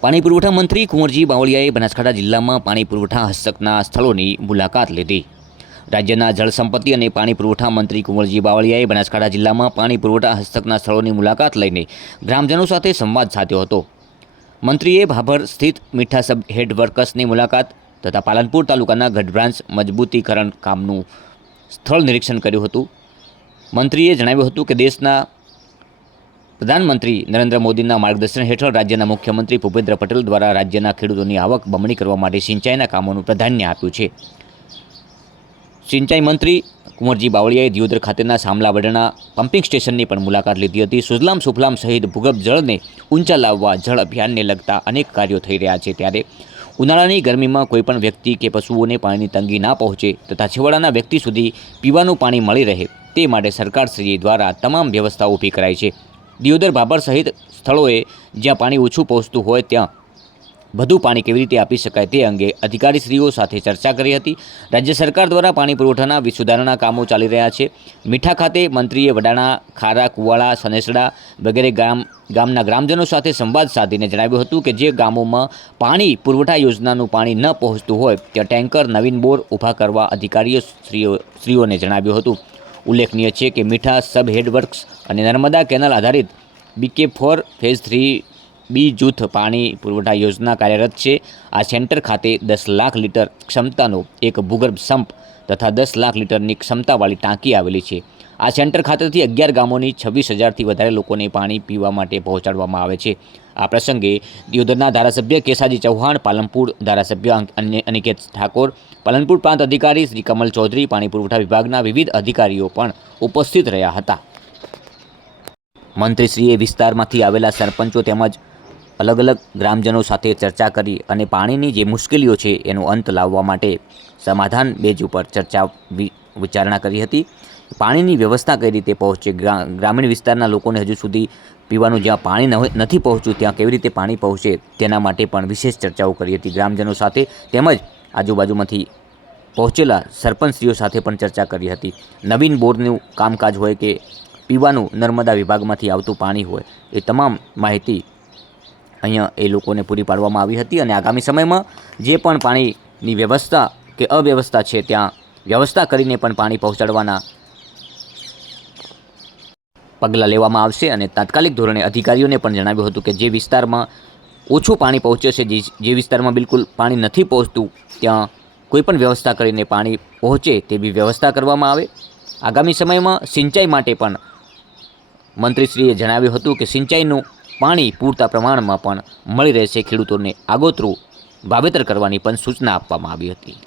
પાણી પુરવઠા મંત્રી કુંવરજી બાવળિયાએ બનાસકાંઠા જિલ્લામાં પાણી પુરવઠા હસ્તકના સ્થળોની મુલાકાત લીધી. રાજ્યના જળસંપત્તિ અને પાણી પુરવઠા મંત્રી કુંવરજી બાવળિયાએ બનાસકાંઠા જિલ્લામાં પાણી પુરવઠા હસ્તકના સ્થળોની મુલાકાત લઈને ગ્રામજનો સાથે સંવાદ સાધ્યો હતો. મંત્રીએ ભાભર સ્થિત મીઠા સબ હેડ વર્કર્સની મુલાકાત તથા પાલનપુર તાલુકાના ગઢ મજબૂતીકરણ કામનું સ્થળ નિરીક્ષણ કર્યું હતું. મંત્રીએ જણાવ્યું હતું કે દેશના પ્રધાનમંત્રી નરેન્દ્ર મોદીના માર્ગદર્શન હેઠળ રાજ્યના મુખ્યમંત્રી ભૂપેન્દ્ર પટેલ દ્વારા રાજ્યના ખેડૂતોની આવક બમણી કરવા માટે સિંચાઈના કામોનું પ્રાધાન્ય આપ્યું છે. સિંચાઈ મંત્રી કુંવરજી બાવળિયાએ દિયોદર ખાતેના સામલાવડના પમ્પિંગ સ્ટેશનની પણ મુલાકાત લીધી હતી. સુજલામ સુફલામ સહિત ભૂગર્ભ જળને ઊંચા લાવવા જળ અભિયાનને લગતા અનેક કાર્યો થઈ રહ્યા છે ત્યારે ઉનાળાની ગરમીમાં કોઈપણ વ્યક્તિ કે પશુઓને પાણીની તંગી ના પહોંચે તથા છેવાડાના વ્યક્તિ સુધી પીવાનું પાણી મળી રહે તે માટે સરકારશ્રી દ્વારા તમામ વ્યવસ્થાઓ ઊભી કરાઈ છે. દિયોદર ભાભર સહિત સ્થળોએ જ્યાં પાણી ઓછું પહોંચતું હોય ત્યાં વધુ પાણી કેવી રીતે આપી શકાય તે અંગે અધિકારીશ્રીઓ સાથે ચર્ચા કરી હતી. રાજ્ય સરકાર દ્વારા પાણી પુરવઠાના સુધારણા કામો ચાલી રહ્યા છે. મીઠા ખાતે મંત્રીએ વડાણા, ખારા, કુવાળા, સનેસડા વગેરે ગામ, ગામના ગ્રામજનો સાથે સંવાદ સાધીને જણાવ્યું હતું કે જે ગામોમાં પાણી પુરવઠા યોજનાનું પાણી ન પહોંચતું હોય, ત્યાં ટેન્કર, નવીન બોર ઊભા કરવા અધિકારીઓ, શ્રીઓ, શ્રીઓને જણાવ્યું હતું. ઉલ્લેખનીય છે કે મીઠા સબ હેડવર્ક્સ અને નર્મદા કેનાલ આધારિત BK four phase three B જૂથ પાણી પુરવઠા યોજના કાર્યરત છે. આ સેન્ટર ખાતે દસ લાખ લીટર ક્ષમતાનો એક ભૂગર્ભ સંપ તથા દસ લાખ લીટરની ક્ષમતાવાળી ટાંકી આવેલી છે. આ સેન્ટર ખાતેથી અગિયાર ગામોની છવ્વીસ હજારથી વધારે લોકોને પાણી પીવા માટે પહોંચાડવામાં આવે છે. આ પ્રસંગે દિયોદરના ધારાસભ્ય કેસાજી ચૌહાણ, પાલનપુર ધારાસભ્ય અનિકેત ઠાકોર, પાલનપુર પ્રાંત અધિકારી શ્રી કમલ ચૌધરી, પાણી પુરવઠા વિભાગના વિવિધ અધિકારીઓ પણ ઉપસ્થિત રહ્યા હતા. મંત્રીશ્રીએ વિસ્તારમાંથી આવેલા સરપંચો તેમજ અલગ અલગ ગ્રામજનો સાથે ચર્ચા કરી અને પાણીની જે મુશ્કેલીઓ છે એનો અંત લાવવા માટે સમાધાન બેજ ઉપર ચર્ચા વિચારણા કરી હતી. પાણીની વ્યવસ્થા કઈ રીતે પહોંચે? ગ્રામીણ વિસ્તારના લોકોને હજુ સુધી પીવાનું જ્યાં પાણી નથી પહોંચ્યું, ત્યાં કેવી રીતે પાણી પહોંચે? તેના માટે પણ વિશેષ ચર્ચાઓ કરી હતી. ગ્રામજનો સાથે તેમજ આજુબાજુમાંથી પહોંચેલા સરપંચશ્રીઓ સાથે પણ ચર્ચા કરી હતી. નવીન બોરનું કામકાજ હોય કે પીવાનું નર્મદા વિભાગમાંથી આવતું પાણી હોય, એ તમામ માહિતી અહીંયા એ લોકોને પૂરી પાડવામાં આવી હતી અને આગામી સમયમાં જે પણ પાણીની વ્યવસ્થા કે અવ્યવસ્થા છે ત્યાં વ્યવસ્થા કરીને પણ પાણી પહોંચાડવાના પગલાં લેવામાં આવશે અને તાત્કાલિક ધોરણે અધિકારીઓને પણ જણાવ્યું હતું કે જે વિસ્તારમાં ઓછું પાણી પહોંચે છે, જે જે વિસ્તારમાં બિલકુલ પાણી નથી પહોંચતું, ત્યાં કોઈ પણ વ્યવસ્થા કરીને પાણી પહોંચે તેવી વ્યવસ્થા કરવામાં આવે. આગામી સમયમાં સિંચાઈ માટે પણ મંત્રીશ્રીએ જણાવ્યું હતું કે સિંચાઈનું પાણી પૂરતા પ્રમાણમાં પણ મળી રહેશે, ખેડૂતોને આગોતરું વાવેતર કરવાની પણ સૂચના આપવામાં આવી હતી.